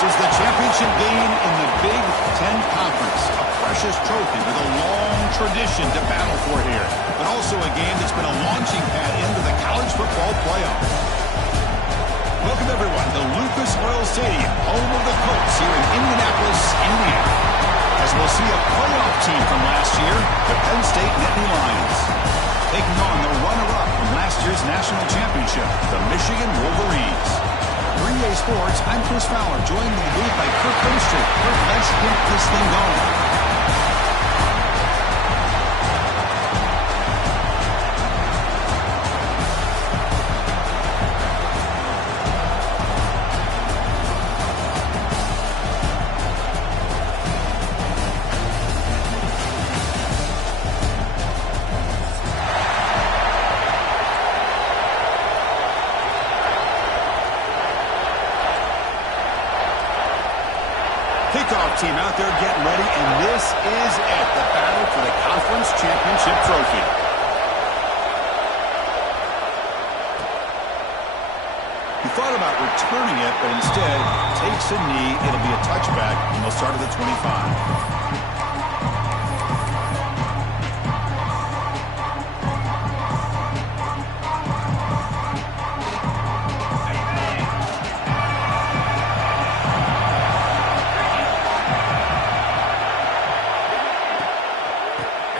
is the championship game in the Big Ten Conference. A precious trophy with a long tradition to battle for here, but also a game that's been a launching pad into the college football playoff. Welcome, everyone, to Lucas Oil Stadium, home of the Colts here in Indianapolis, Indiana. As we'll see a playoff team from last year, the Penn State Nittany Lions, taking on the runner-up from last year's national championship, the Michigan Wolverines. 3A Sports, I'm Chris Fowler, joined in the booth by Kirk Winstreet. Kirk, let's get this thing going. Kickoff team out there getting ready, and this is it, the battle for the conference championship trophy. He thought about returning it, but instead takes a knee. It'll be a touchback, and they'll start at the 25.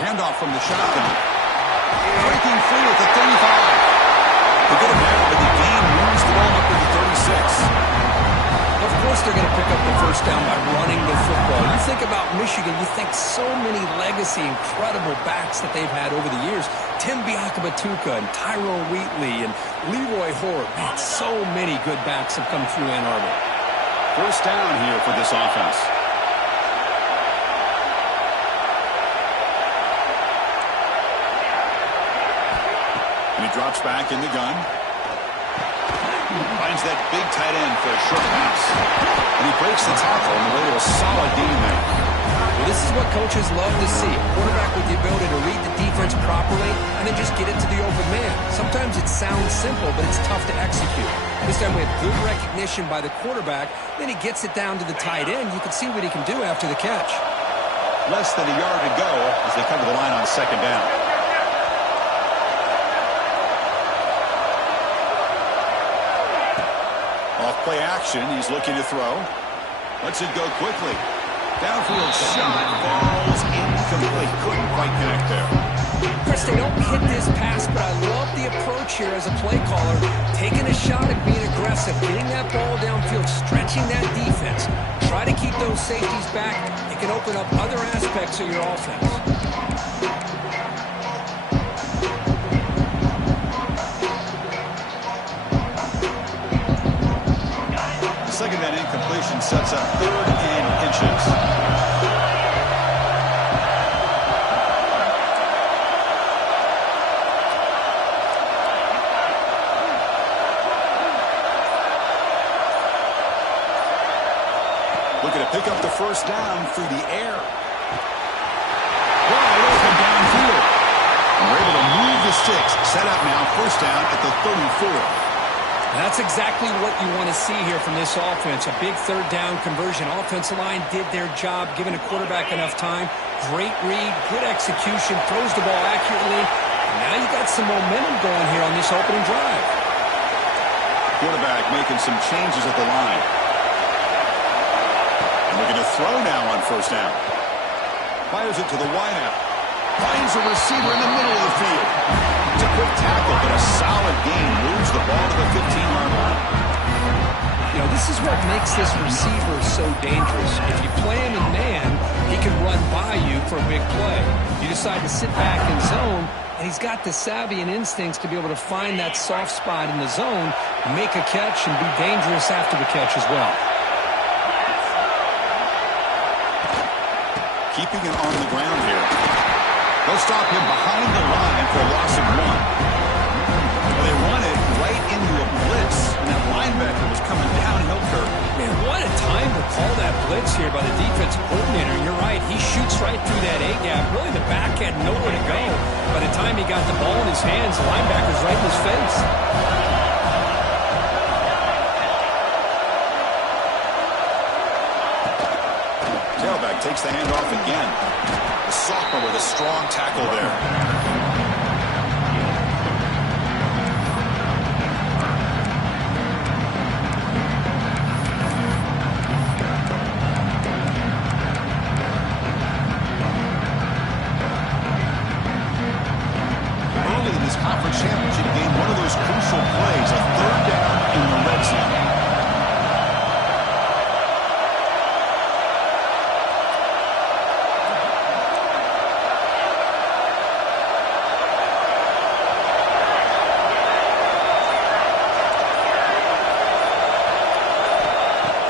Handoff from the shotgun. Breaking free at the 35. They get him out, but the game moves the ball up to the 36. Of course they're going to pick up the first down by running the football. You think about Michigan, you think so many legacy, incredible backs that they've had over the years. Tim Biakabatuka and Tyrone Wheatley and Leroy Horde. Man, so many good backs have come through Ann Arbor. First down here for this offense. And he drops back in the gun. Finds that big tight end for a short pass. And he breaks the tackle on the way to a solid gain there. Well, this is what coaches love to see. A quarterback with the ability to read the defense properly and then just get it to the open man. Sometimes it sounds simple, but it's tough to execute. This time we had good recognition by the quarterback. Then he gets it down to the tight end. You can see what he can do after the catch. Less than a yard to go as they come to the line on second down. Off-play action, he's looking to throw. Lets it go quickly. Downfield shot, falls incomplete. Couldn't quite connect there. Chris, they don't hit this pass, but I love the approach here as a play caller. Taking a shot at being aggressive, getting that ball downfield, stretching that defense. Try to keep those safeties back. It can open up other aspects of your offense. Second down incompletion sets up third and inches. Looking to pick up the first down through the air. Wide open downfield. And we're able to move the sticks. Set up now, first down at the 34. That's exactly what you want to see here from this offense. A big third down conversion. Offensive line did their job, giving a quarterback enough time. Great read, good execution, throws the ball accurately. And now you got some momentum going here on this opening drive. Quarterback making some changes at the line. And looking to throw now on first down. Fires it to the wideout. Finds a receiver in the middle of the field. It's a quick tackle, but a solid gain moves the ball to the 15-yard line. You know, this is what makes this receiver so dangerous. If you play him in man, he can run by you for a big play. You decide to sit back in zone, and he's got the savvy and instincts to be able to find that soft spot in the zone, make a catch, and be dangerous after the catch as well. Keeping it on the ground here. They'll stop him behind the line for a loss of 1. Well, they run it right into a blitz, and that linebacker was coming downhill curve. Man, what a time to call that blitz here by the defensive coordinator. You're right, he shoots right through that A-gap. Really, the back had nowhere to go. By the time he got the ball in his hands, the linebacker's right in his face. takes the handoff again. The sophomore with a strong tackle there. Conference championship game, one of those crucial plays, a third down in the red zone.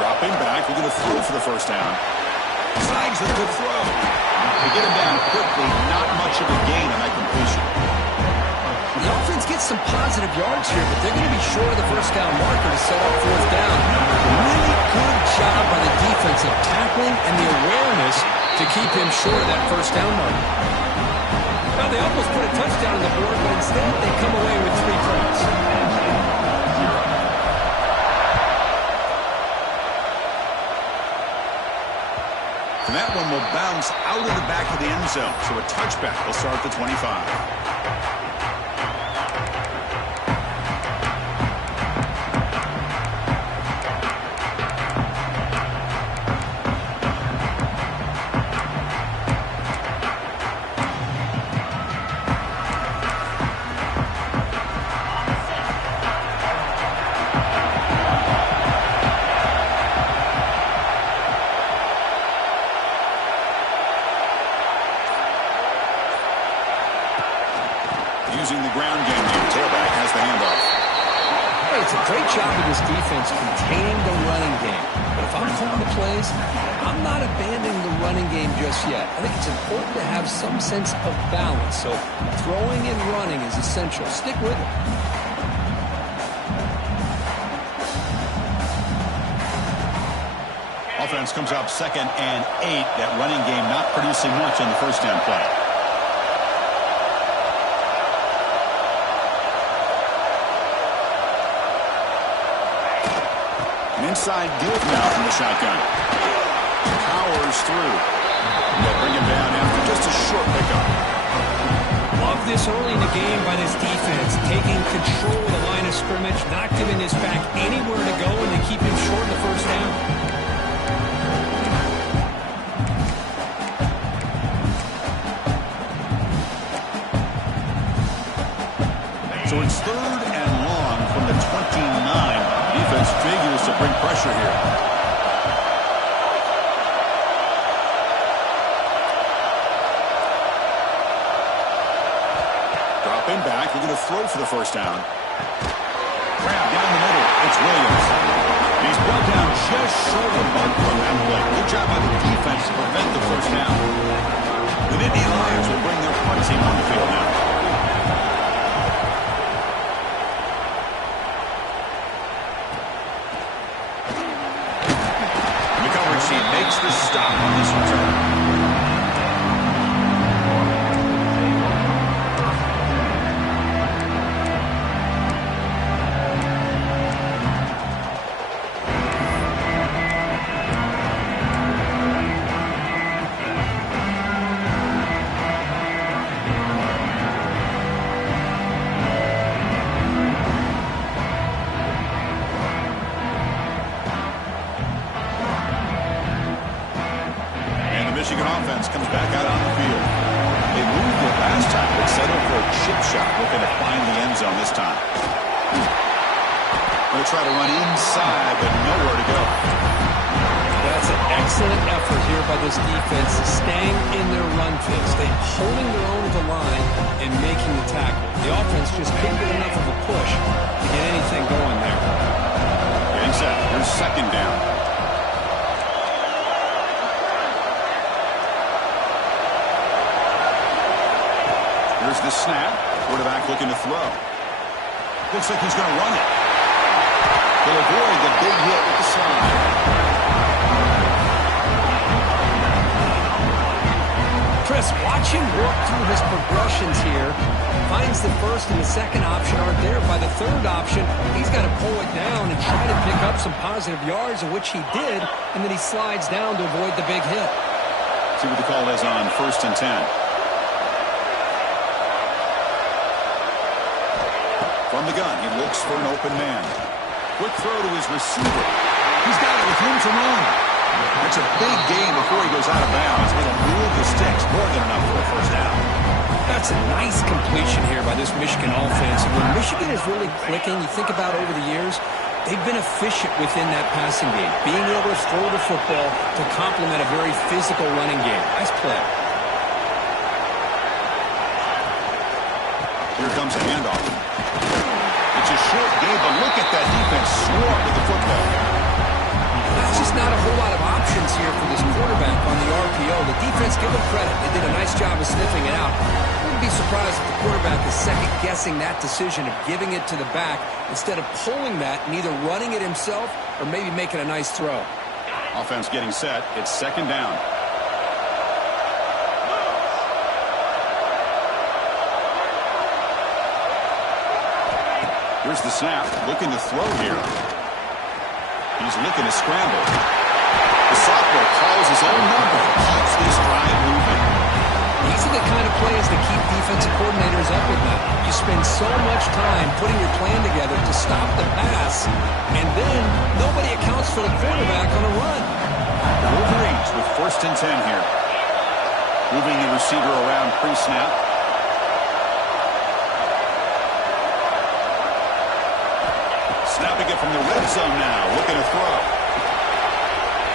Dropping back, we're going to throw for the first down. Slides with a good throw. They get him down quickly, not much of a gain on that completion. The offense gets some positive yards here, but they're going to be short of the first down marker to set up fourth down. Really good job by the defense of tackling and the awareness to keep him short of that first down marker. Now, they almost put a touchdown on the board, but instead they come away with 3 points. And that one will bounce out of the back of the end zone, so a touchback will start at the 25. Using the ground game, the tailback has the handoff. Hey, it's a great job of this defense containing the running game. But if I'm calling the plays, I'm not abandoning the running game just yet. I think it's important to have some sense of balance. So throwing and running is essential. Stick with it. Offense comes up 2nd and 8. That running game not producing much on the first down play. Inside give now from the shotgun. Powers through. They'll bring him down after just a short pickup. Love this early in the game by this defense, taking control of the line of scrimmage, not giving this back anywhere to go, and they keep him short of the first down. So it's 3rd and long from the 29. Defense figures to bring pressure here. Dropping back, we're going to throw for the first down. Grab down the middle. It's Williams. He's brought down just short of the mark from that play. Good job by the defense to prevent the first down. The Nittany Lions will bring their punt team on the field now. He makes the stop on this return. Michigan offense comes back out on the field. They moved it last time, but settled for a chip shot, looking to find the end zone this time. Going to try to run inside, but nowhere to go. That's an excellent effort here by this defense, staying in their run phase. They're holding their own at the line and making the tackle. The offense just couldn't get enough of a push to get anything going there. Getting set. Here's 2nd down. Here's the snap. Quarterback looking to throw. Looks like he's going to run it. He'll avoid the big hit with the slide. Chris, watch him work through his progressions here. Finds the first and the second option aren't there. By the third option, he's got to pull it down and try to pick up some positive yards, of which he did, and then he slides down to avoid the big hit. See what the call is on 1st and 10. From the gun, he looks for an open man. Quick throw to his receiver. He's got it with room to run. That's a big gain before he goes out of bounds. It'll move the sticks, more than enough for a first down. That's a nice completion here by this Michigan offense. And when Michigan is really clicking, you think about over the years, they've been efficient within that passing game, being able to throw the football to complement a very physical running game. Nice play. Here comes a handoff. It's a short game, but look at that defense swarm with the football. There's just not a whole lot of options here for this quarterback on the RPO. The defense, give them credit. They did a nice job of sniffing it out. I wouldn't be surprised if the quarterback is second-guessing that decision of giving it to the back instead of pulling that and either running it himself or maybe making a nice throw. Offense getting set. It's 2nd down. Here's the snap. Looking to throw here. He's looking to scramble. The sophomore calls his own number. Keeps this drive moving. These are the kind of plays that keep defensive coordinators up at night. You spend so much time putting your plan together to stop the pass, and then nobody accounts for the quarterback on a run. Wolverines with 1st and 10 here. Moving the receiver around pre-snap. Snapping it from the red zone now. Looking to throw.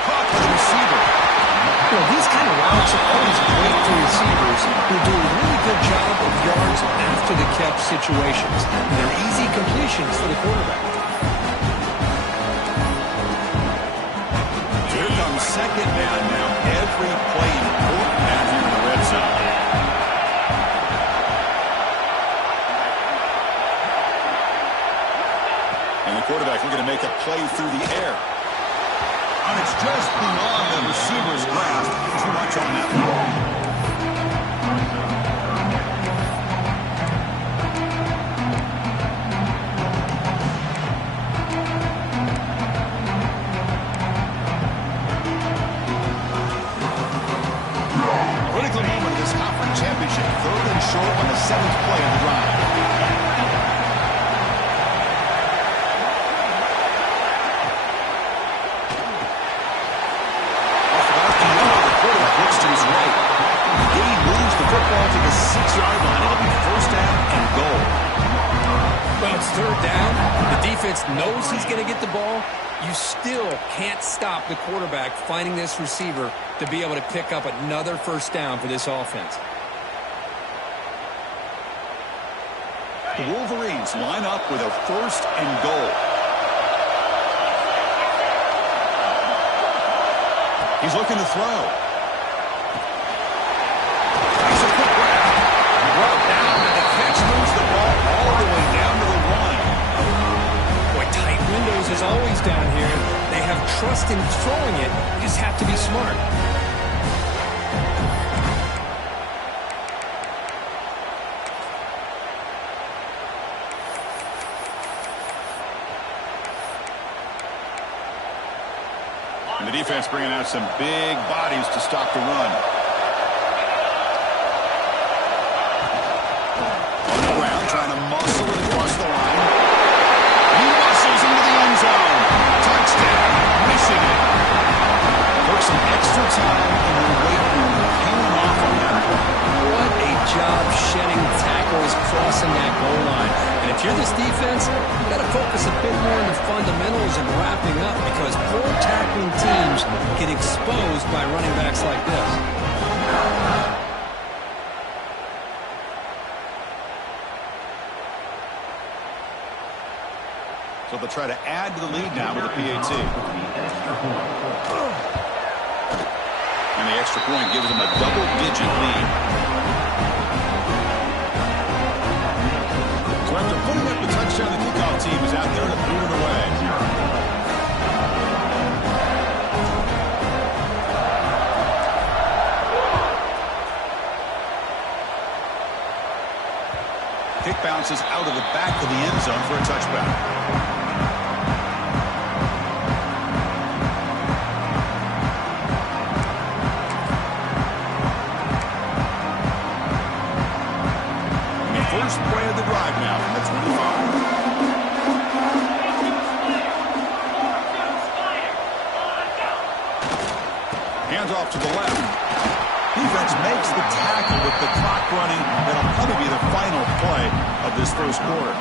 Caught by the receiver. You know, these kind of routes are always great for receivers who do a really good job of yards after the catch situations. They're easy completions for the quarterback. Here comes 2nd down now. Every play important down here in the red zone. And the quarterback looking to make a play through the air. And it's just beyond the receiver's grasp. Too much on that one. Critical moment of this conference championship. 3rd and short on the 7th play of the drive. Looks to his right. He moves the football to the 6-yard line. It'll be 1st down and goal. Well, it's 3rd down. The defense knows he's going to get the ball. You still can't stop the quarterback finding this receiver to be able to pick up another 1st down for this offense. The Wolverines line up with a 1st and goal. He's looking to throw. He's a quick grab. Brought down, and the catch moves the ball all the way down to the 1. Boy, tight windows is always down here. They have trust in throwing it. You just have to be smart. And the defense bringing out some big bodies to stop the run. On the ground, trying to muscle it across the line. He muscles into the end zone. Touchdown, Michigan. Took some extra time in the weight room, hanging off on that one. What a job shedding tackles crossing that goal line. And if you're this defense, you've got to focus a bit more on the fundamentals and wrapping up because poor tackling teams get exposed by running backs like this. So they'll try to add to the lead now with a PAT. And the extra point gives them a double-digit lead. So after putting up the touchdown, the kickoff team is out there to boot it away. Kick bounces out of the back of the end zone for a touchback. handoff to the left. Defense makes the tackle with the clock running. That'll probably be the final play of this first quarter.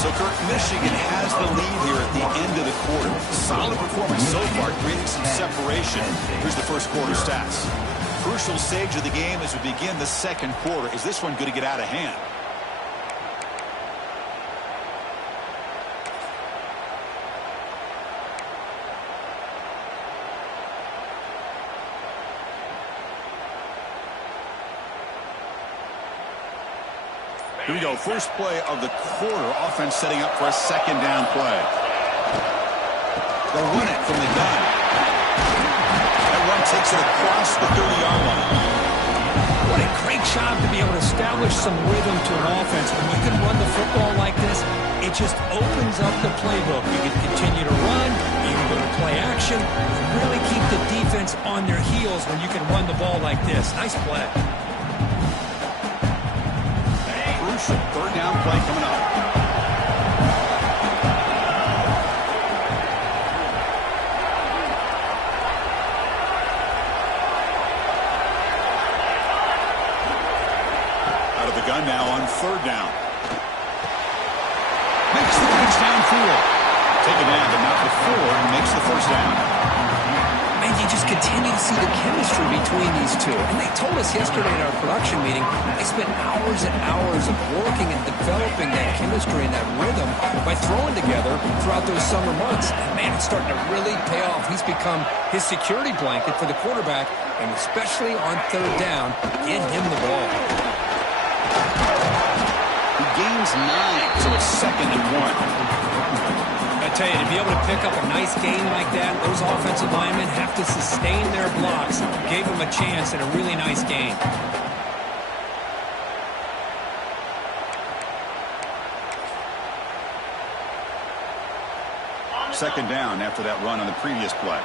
So, Kirk, Michigan has the lead here at the end of the quarter. Solid performance so far, creating some separation. Here's the first quarter stats. Crucial stage of the game as we begin the second quarter. Is this one going to get out of hand? Here we go. First play of the quarter. Offense setting up for a second down play. They'll run it from the gun. That run takes it across the 30-yard line. What a great job to be able to establish some rhythm to an offense. When you can run the football like this, it just opens up the playbook. You can continue to run. You can go to play action. Really keep the defense on their heels when you can run the ball like this. Nice play. Third down play coming up. Out of the gun now on third down. Makes the touchdown field. Taken down, but not before, and makes the first down. Man, you just continue to see the chemistry between these two. And they told us yesterday in our production meeting, they spent hours and hours of working and developing that chemistry and that rhythm by throwing together throughout those summer months. And man, it's starting to really pay off. He's become his security blanket for the quarterback, and especially on third down, get him the ball. He gains 9, so it's 2nd and 1. I tell you, to be able to pick up a nice gain like that, those offensive linemen have to sustain their blocks. Gave them a chance at a really nice gain. Second down after that run on the previous play.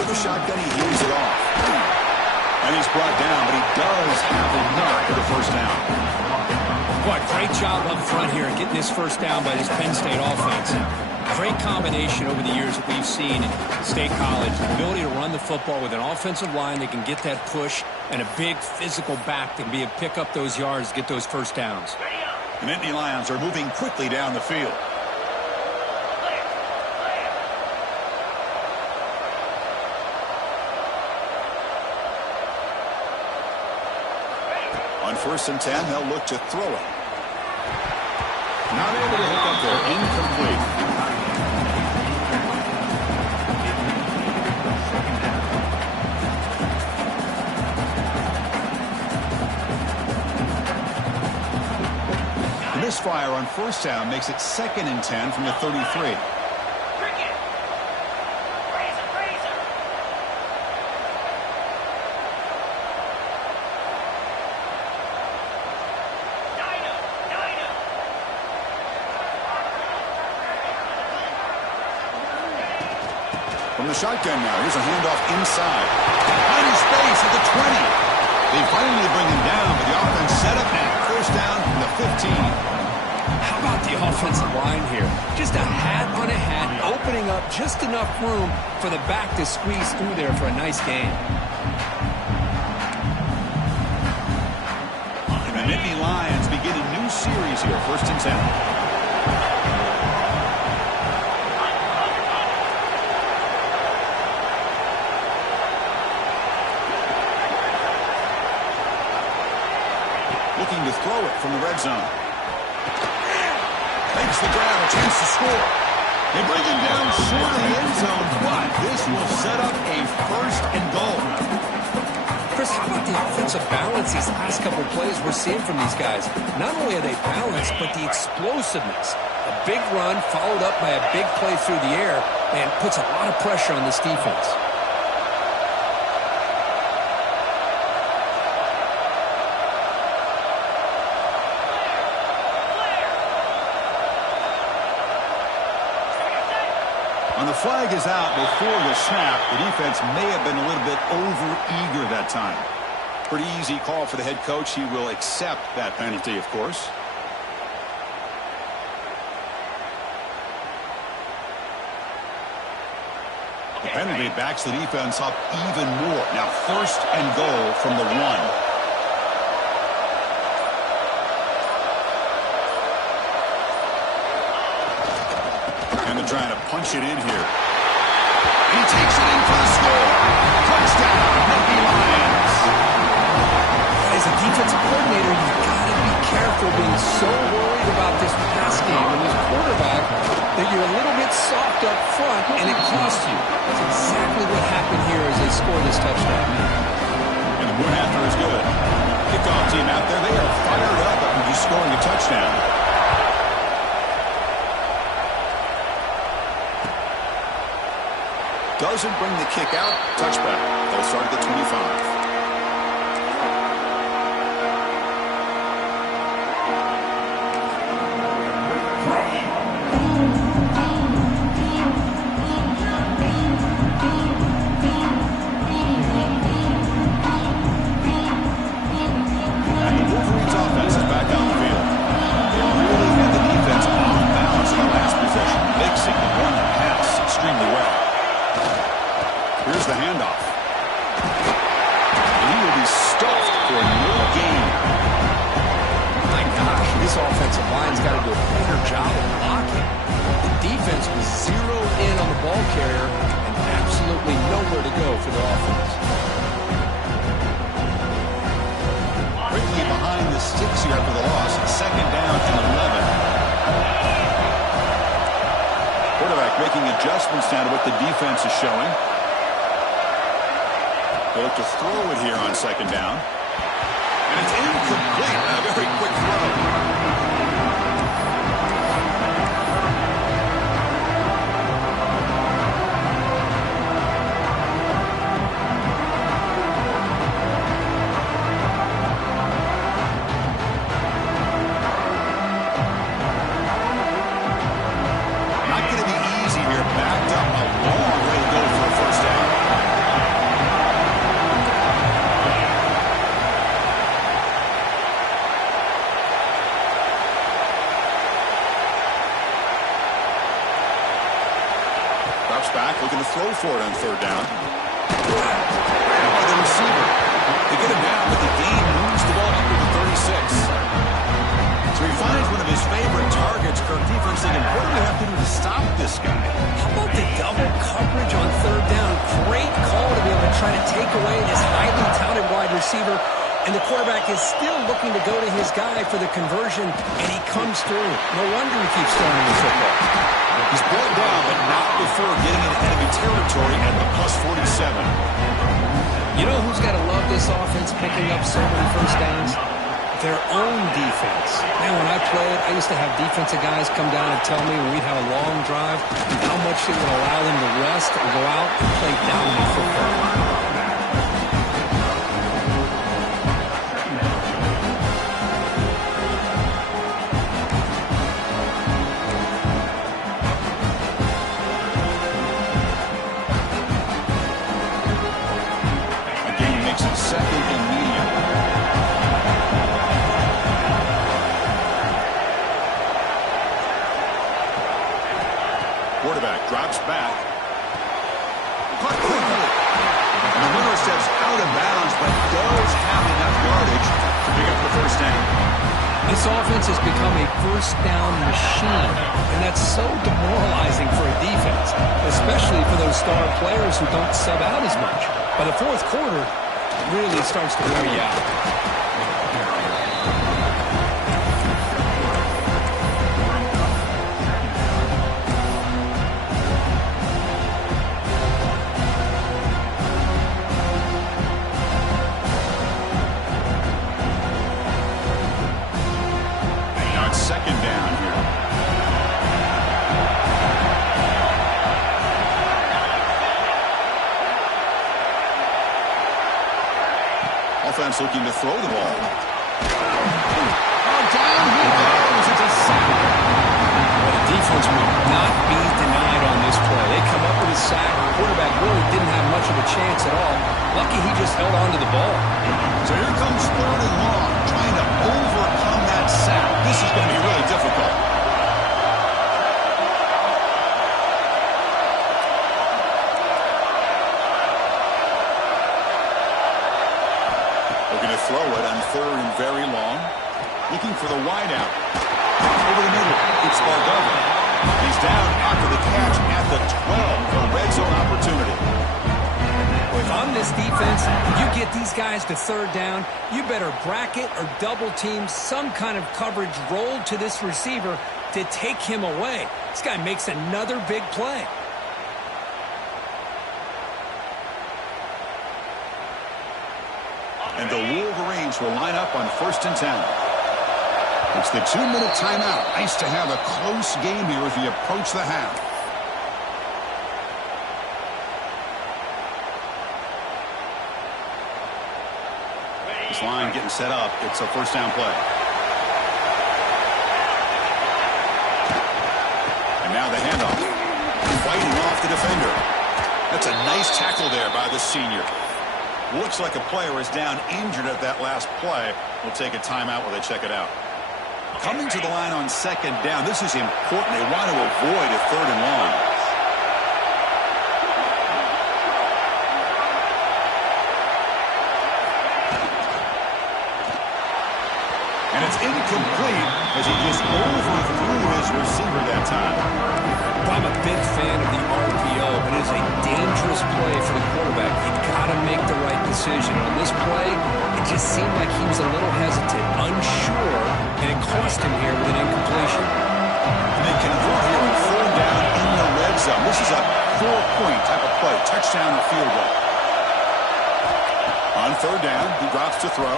The shotgun, he heaves it off. And he's brought down, but he does have enough for the first down. Boy, great job up front here getting this first down by this Penn State offense. Great combination over the years that we've seen in State College. The ability to run the football with an offensive line that can get that push and a big physical back that can be able to pick up those yards, get those first downs. The Nittany Lions are moving quickly down the field. On 1st and 10, they'll look to throw it. Not able to hook up there. Incomplete. The misfire on 1st down makes it 2nd and 10 from the 33. From the shotgun now, here's a handoff inside. Finding space at the 20. They finally bring him down, but the offense set up now. First down from the 15. How about the offensive line here? Just a hat on a hat, opening up just enough room for the back to squeeze through there for a nice gain. And the Nittany Lions begin a new series here, 1st and 10. Looking to throw it from the red zone. Makes the grab, a chance to score. They bring him down short of the end zone, but this will set up a 1st and goal. Chris, how about the offensive balance these last couple plays we're seeing from these guys? Not only are they balanced, but the explosiveness. A big run followed up by a big play through the air, and puts a lot of pressure on this defense. On the flag is out before the snap. The defense may have been a little bit over-eager that time. Pretty easy call for the head coach. He will accept that penalty, of course. The penalty backs the defense up even more. Now 1st and goal from the 1. And they're trying to punch it in here. And he takes it in for the score. Touchdown, Nicky Lions. As a defensive coordinator, you've got to be careful being so worried about this pass game and this quarterback that you're a little bit soft up front, and it costs you. That's exactly what happened here as they score this touchdown. And the point after is good. Kickoff team out there, they are fired up after just scoring a touchdown. Doesn't bring the kick out. Touchback. They'll start at the 25. The handoff. And he will be stuffed for no gain. My gosh, this offensive line's got to do a better job of blocking. The defense was zeroed in on the ball carrier and absolutely nowhere to go for the offense. Quickly behind the sticks here after the loss. 2nd down and 11. Quarterback making adjustments now to what the defense is showing. They look to throw it here on 2nd down. And it's incomplete. A very quick throw. Not going to be easy here. Backed up a long way to go for a 1st down. Back, looking to throw for it on 3rd down. Now by the receiver. They get him down, but the gain moves the ball up to the 36. So he finds one of his favorite targets. Kirk defense thinking, what do we have to do to stop this guy? How about the double coverage on 3rd down? Great call to be able to try to take away this highly touted wide receiver. And the quarterback is still looking to go to his guy for the conversion, and he comes through. No wonder he keeps throwing the football. He's brought down, but not before getting into enemy territory at the +47. You know who's got to love this offense picking up so many 1st downs? Their own defense. Man, when I played, I used to have defensive guys come down and tell me when we'd have a long drive how much it would allow them to rest and go out and play dominant football. Quarterback drops back. Caught quickly. And the runner steps out of bounds, but does have enough yardage to pick up the 1st down. This offense has become a 1st down machine, and that's so demoralizing for a defense, especially for those star players who don't sub out as much. By the 4th quarter, it really starts to wear you out. Offense looking to throw the ball. Oh, down he goes. It's a sack. Well, the defense will not be denied on this play. They come Lucky he just held on to the ball. So here comes 3rd and long, trying to overcome that sack. This is going to be really difficult. They're going to throw it on 3rd and very long. Looking for the wide out. Over the middle, it's Bardova. He's down after the catch at the 12 for a red zone opportunity. If I'm this defense, you get these guys to 3rd down, you better bracket or double team some kind of coverage rolled to this receiver to take him away. This guy makes another big play. And the Wolverines will line up on 1st and 10. It's the 2-minute timeout. Nice to have a close game here as we approach the half. This line getting set up. It's a 1st down play. And now the handoff. Fighting off the defender. That's a nice tackle there by the senior. Looks like a player is down injured at that last play. We'll take a timeout while they check it out. Coming to the line on 2nd down. This is important. They want to avoid a 3rd and long. And it's incomplete as he just overthrew his receiver that time. I'm a big fan of the RPO, but it is a dangerous play for the quarterback. You've got to make the right decision. On this play, it just seemed like he was a little hesitant, unsure, and it cost him here with an incompletion. And they convert here on 3rd down in the red zone. This is a 4-point type of play, touchdown or field goal. On 3rd down, he drops to throw.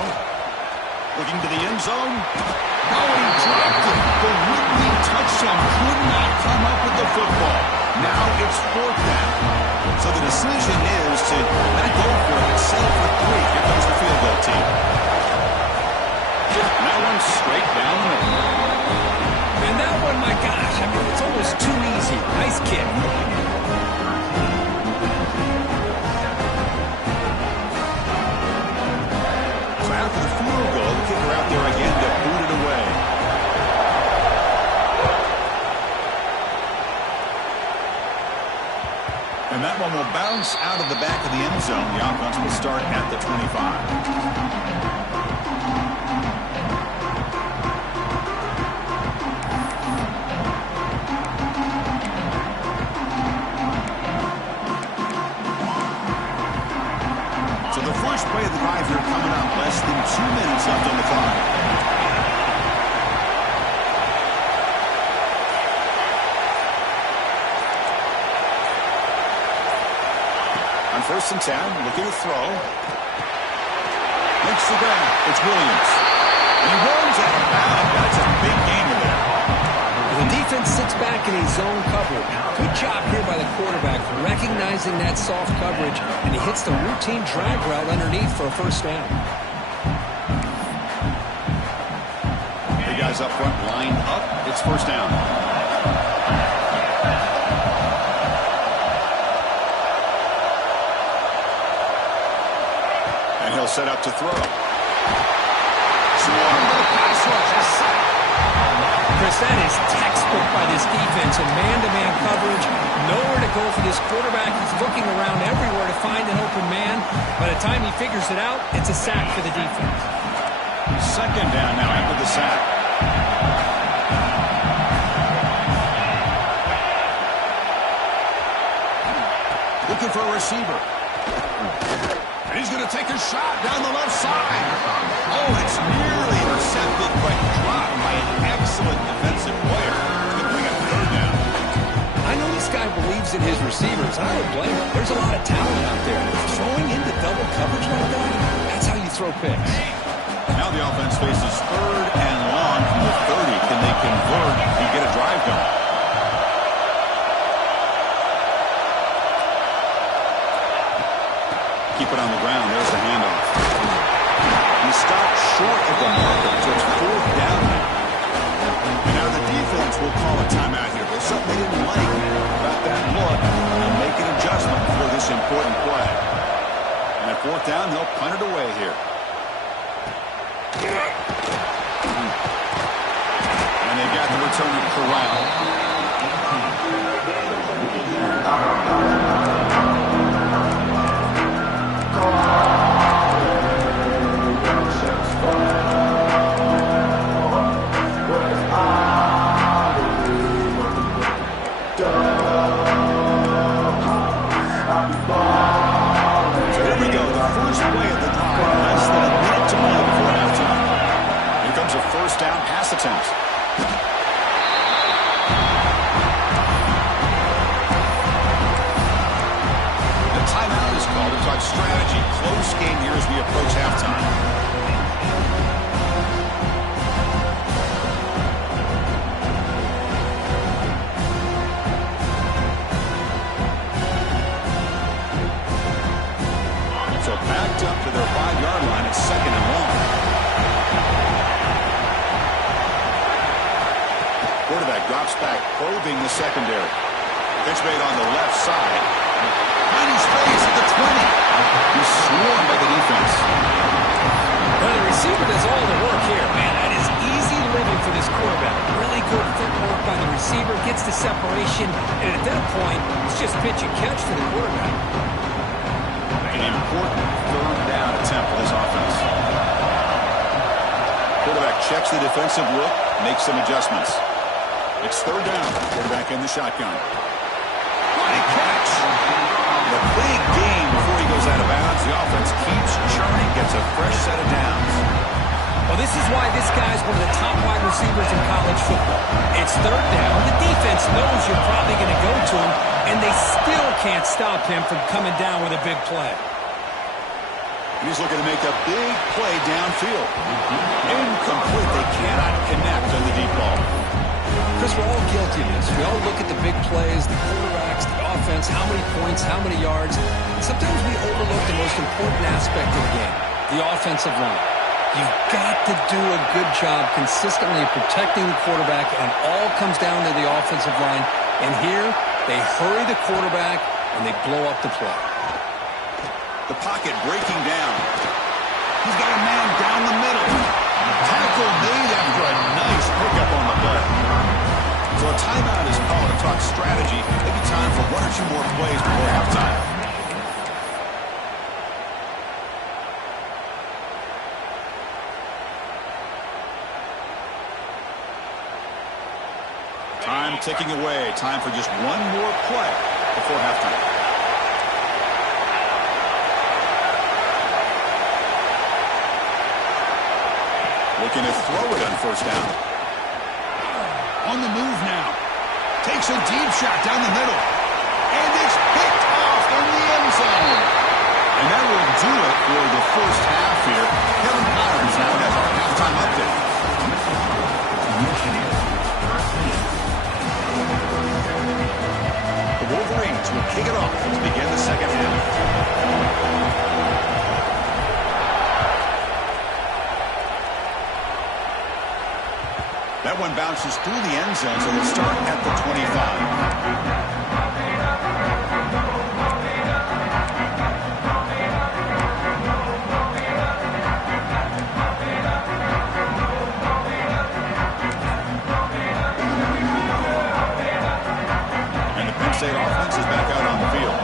Looking to the end zone. Oh, he dropped it. The would-be touchdown could not come up with the football. Now it's 4th down. So the decision is to let it go for it and settle for 3. Here comes the field goal team. And that one's straight down the middle. And that one, my gosh, I mean, it's almost too easy. Nice kick. So after the field goal, the kicker out there again to boot it away. And that one will bounce out of the back of the end zone. The offense will start at the 25. First play of the drive here coming up. Less than 2 minutes left on the clock. On 1st and 10, looking to throw. Makes the grab. It's Williams. He runs out of bounds. That's a big gainer there. The defense sits back in a zone coverage. Good job here by the quarterback recognizing that soft coverage, and he hits the routine drag route underneath for a 1st down. The guys up front lined up. It's 1st down. And he'll set up to throw. Swarmed by the pass rush. Chris, that is textbook by this defense in man-to-man coverage. Nowhere to go for this quarterback. He's looking around everywhere to find an open man. By the time he figures it out, it's a sack for the defense. 2nd down now after the sack. Looking for a receiver. And he's going to take a shot down the left side. Oh, it's nearly intercepted, but dropped by an excellent defensive player. Going to bring up 3rd down. I know this guy believes in his receivers. I don't blame him. There's a lot of talent out there. Throwing into double coverage like that, that's how you throw picks. Now the offense faces 3rd and long from the 30. Can they convert and get a drive going? Keep it on the ground. There's the handoff. He stopped short of the marker, so it's 4th down now. And now the defense will call a timeout here. There's something they didn't like about that look and make an adjustment for this important play. And if 4th down, they'll punt it away here. And they got the return to Corral. Pass attempt. The timeout is called to talk strategy. Close game here as we approach halftime. So backed up to their 5-yard line at 2nd and long. Quarterback drops back, probing the secondary. Pitch made on the left side. Tiny space at the 20. He's swarmed by the defense. Well, the receiver does all the work here. Man, that is easy living for this quarterback. Really good footwork by the receiver, gets the separation, and at that point, it's just pitch and catch for the quarterback. An important 3rd down attempt for this offense. Quarterback checks the defensive look, makes some adjustments. It's 3rd down. Quarterback in the shotgun. Running catch. The big game before he goes out of bounds. The offense keeps churning, gets a fresh set of downs. Well, this is why this guy's one of the top wide receivers in college football. It's 3rd down. The defense knows you're probably going to go to him, and they still can't stop him from coming down with a big play. And he's looking to make a big play downfield. Incomplete. They cannot connect on the deep ball. Chris, we're all guilty of this. We all look at the big plays, the quarterbacks, the offense, how many points, how many yards. And sometimes we overlook the most important aspect of the game, the offensive line. You've got to do a good job consistently protecting the quarterback, and it all comes down to the offensive line. And here, they hurry the quarterback, and they blow up the play. The pocket breaking down. He's got a man down the middle. Tackle made after a nice pickup on the play. So a timeout is called to talk strategy. Maybe time for 1 or 2 more plays before halftime. Time ticking away. Time for just 1 more play before halftime. Looking to throw it on 1st down. On the move now. Takes a deep shot down the middle. And it's picked off in the end zone. And that will do it for the first half here. Kevin Powers now has our halftime update. The Wolverines will kick it off to begin the second half. That one bounces through the end zone, so they'll start at the 25. And the Penn State offense is back out on the field.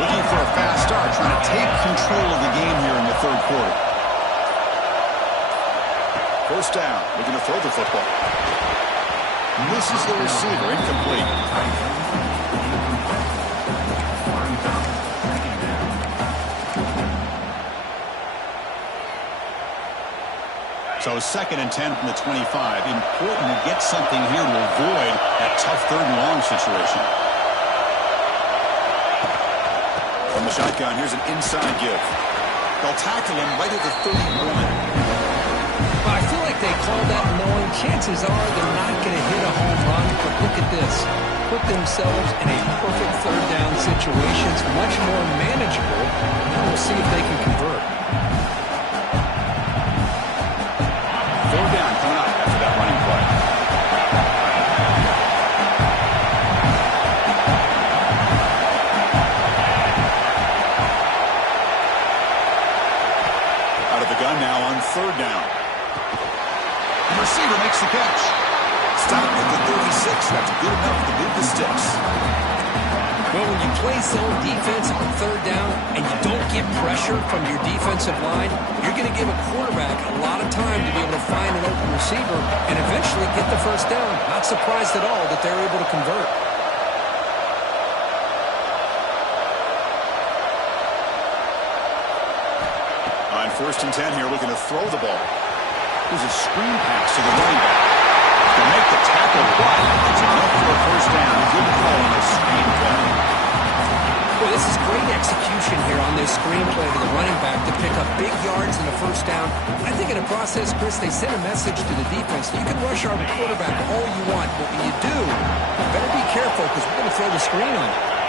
Looking for a fast start, trying to take control of the game here in the 3rd quarter. 1st down, looking to throw the football. Misses the receiver, incomplete. So 2nd and 10 from the 25. Important to get something here to avoid that tough 3rd and long situation. From the shotgun, here's an inside give. They'll tackle him right at the 31. Well, I feel like they called that knowing chances are they're not going to hit a home run, but look at this. Put themselves in a perfect 3rd down situation. It's much more manageable. Now we'll see if they can convert. 4th down coming up after that running play. play zone defense on third down and you don't get pressure from your defensive line, you're going to give a quarterback a lot of time to be able to find an open receiver and eventually get the first down. Not surprised at all that they're able to convert. On 1st and 10 here, looking to throw the ball. There's a screen pass to the running back. To make the tackle, but it's enough for a first down. Good call on the screen play. Boy, this is great execution here on this screen play to the running back to pick up big yards and a first down. I think in the process, Chris, they sent a message to the defense that you can rush our quarterback all you want, but when you do, you better be careful because we're going to throw the screen on you.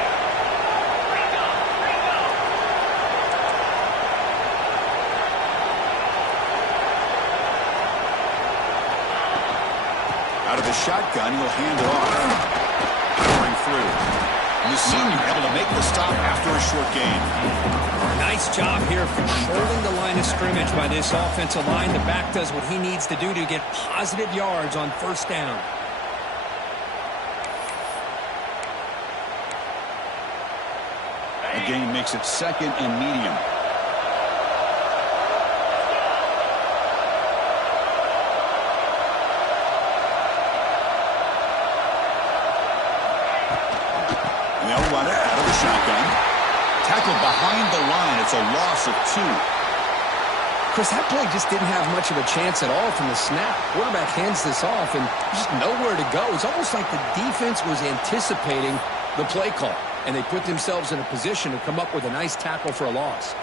Out of the shotgun, he'll hand it off. Powering through. And the senior able to make the stop after a short gain. Nice job here controlling the line of scrimmage by this offensive line. The back does what he needs to do to get positive yards on first down. The gain makes it 2nd and medium. They'll run it out of the shotgun. Tackled behind the line. It's a loss of 2. Chris, that play just didn't have much of a chance at all from the snap. Quarterback hands this off and just nowhere to go. It's almost like the defense was anticipating the play call, and they put themselves in a position to come up with a nice tackle for a loss.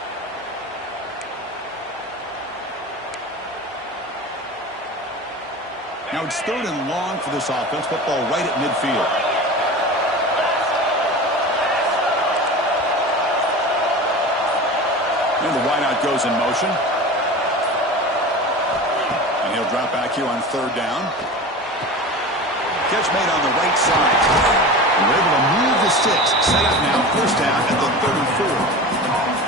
Now it's 3rd and long for this offense. Football right at midfield. And the wideout goes in motion. And he'll drop back here on 3rd down. Catch made on the right side. And we're able to move the sticks. Set up now, first down at the 34.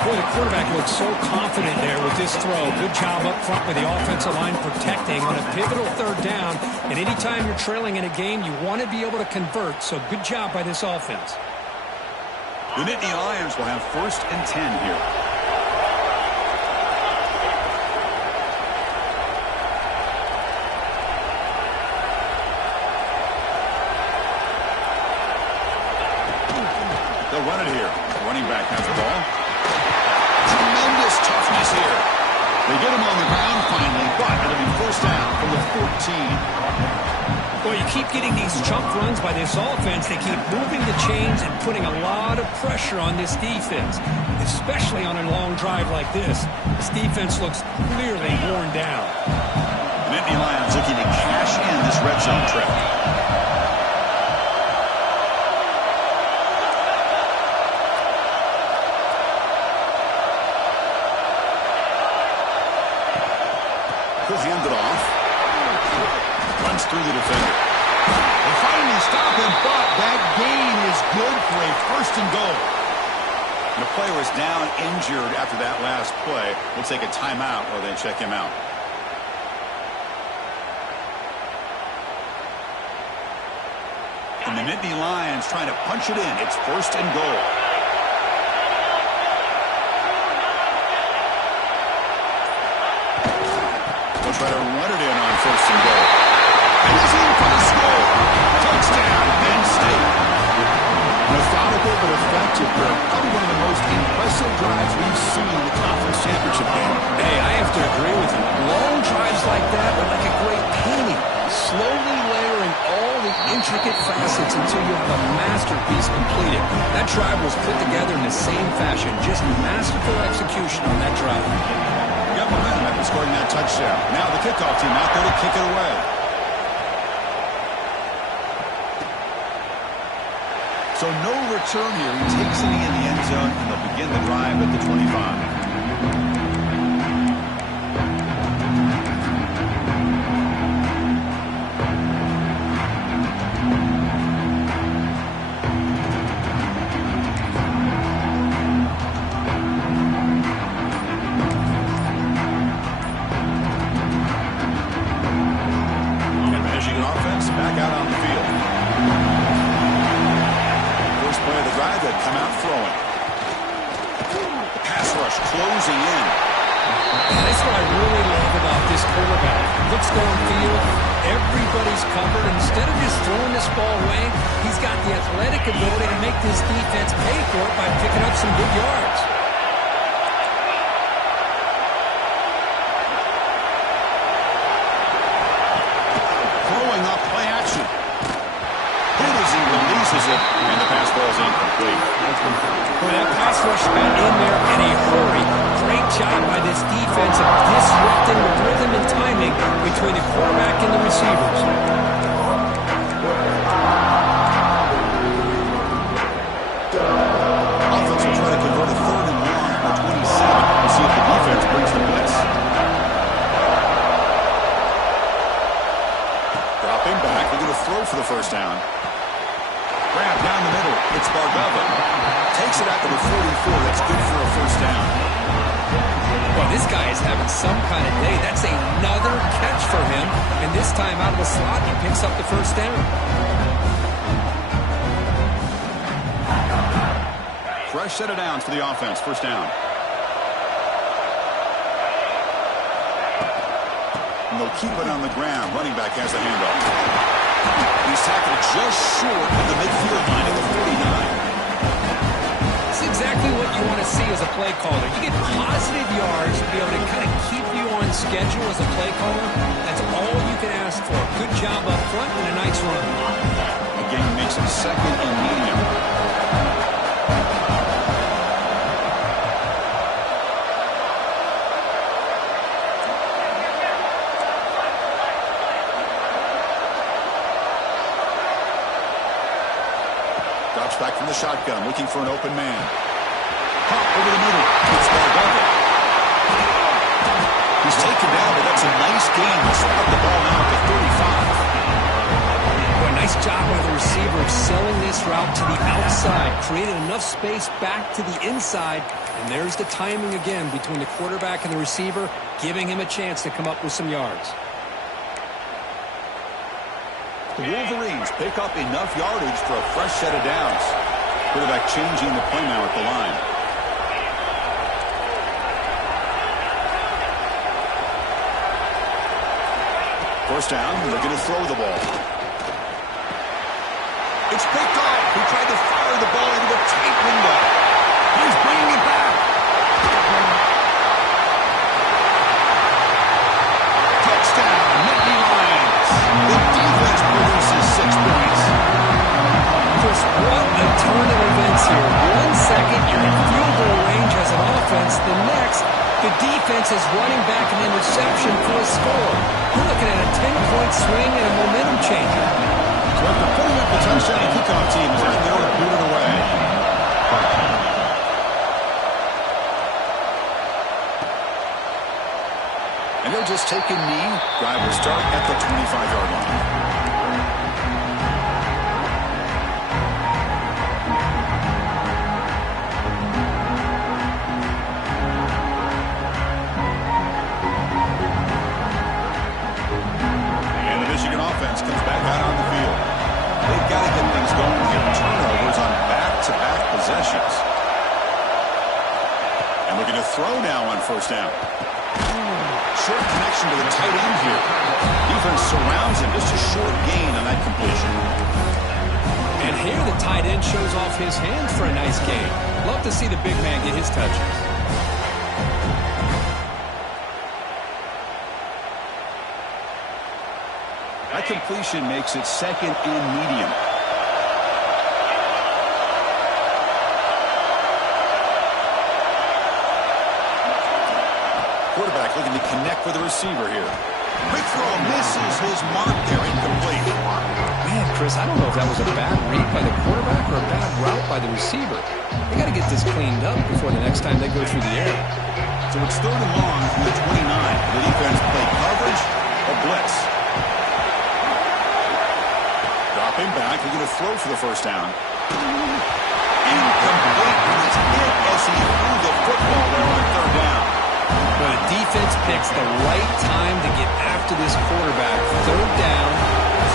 Boy, the quarterback looks so confident there with this throw. Good job up front with the offensive line protecting on a pivotal 3rd down. And anytime you're trailing in a game, you want to be able to convert. So good job by this offense. The Nittany Lions will have 1st and 10 here. They'll run it here. Running back has the ball. Tremendous toughness here. They get him on the ground finally, but it'll be first down from the 14. Well, you keep getting these chunk runs by this offense. They keep moving the chains and putting a lot of pressure on this defense, especially on a long drive like this. This defense looks clearly worn down. The Nittany Lions looking to cash in this red zone trip. He'll hand it off. Runs through the defender. They finally stop him, but that gain is good for a 1st and goal. And the player is down injured after that last play. We'll take a timeout or they check him out. And the Nittany Lions trying to punch it in. It's 1st and goal. Try to run it in on 1st and goal. And he's in for the score. Touchdown, Penn State. Methodical but effective. Probably one of the most impressive drives we've seen in the conference championship game. Hey, I have to agree with you. Long drives like that are like a great painting. Slowly layering all the intricate facets until you have a masterpiece completed. That drive was put together in the same fashion. Just masterful execution on that drive. Got momentum after scoring that touchdown. Now the kickoff team out there to kick it away. So no return here. He takes it in the end zone, and they'll begin the drive at the 25. Back out on the field. First play of the drive that come out downfield. Everybody's covered. Instead of just throwing this ball away, he's got the athletic ability to make this defense pay for it by picking up some good yards. Throwing up play action. Good as he releases it, and the pass ball is incomplete. Boy, that pass rush got in there in a hurry. Great job by this defense of disrupting the rhythm and timing between the quarterback and the receivers. Offense will try to convert a 3rd and long for 27. We'll see if the defense brings the blitz. Dropping back, they're going to throw for the first down. Grab down the middle. It's Bargava. Takes it out to the 44. That's good for a first down. Well, this guy is having some kind of day. That's another catch for him. And this time out of the slot, he picks up the first down. Fresh set of downs for the offense. First down. And they'll keep it on the ground. Running back has the handoff. He's tackled just short of the midfield line at the 49. It's exactly what you want to see as a play caller. You get positive yards to be able to kind of keep you on schedule as a play caller. That's all you can ask for. Good job up front and a nice run. Again, makes it 2nd and medium. Drops back from the shotgun, looking for an open man. Pop over the middle. It's Bargava. He's taken down, but that's a nice gain. He'll slap the ball out to 35. Boy, nice job by the receiver of selling this route to the outside. Created enough space back to the inside. And there's the timing again between the quarterback and the receiver, giving him a chance to come up with some yards. The Wolverines pick up enough yardage for a fresh set of downs. Quarterback changing the play now at the line. First down, they're going to throw the ball. It's picked off. He tried to fire the ball into a tight window. He's bringing it back. Touchdown, Nittany Lions. The defense produces 6 points. Chris, what a turn of events here. 1 second, you're in field goal range as an offense. The next, the defense is running back an interception for a score. You're looking at a 10-point swing and a momentum changer. So after putting up the touchdown, the kickoff team is out there to boot it away. And they'll just take a knee. Drive will start at the 25-yard line. And the Michigan offense comes back out on the field. They've got to get things going here. Turnovers on back-to-back possessions. And looking to throw now on first down. Short connection to the tight end here. Defense surrounds him. Just a short gain on that completion. And here the tight end shows off his hands for a nice gain. Love to see the big man get his touches. That completion makes it 2nd and medium. Quarterback looking to connect with the receiver here. Quick throw, misses his mark there, incomplete. Man, Chris, I don't know if that was a bad read by the quarterback or a bad route by the receiver. They got to get this cleaned up before the next time they go through the air. So it's 3rd and long from the 29. The defense play coverage or blitz. Dropping back, they're going to throw for the first down. Incomplete, and it's hit as he threw the football there on 3rd down. But the defense picks the right time to get after this quarterback. 3rd down,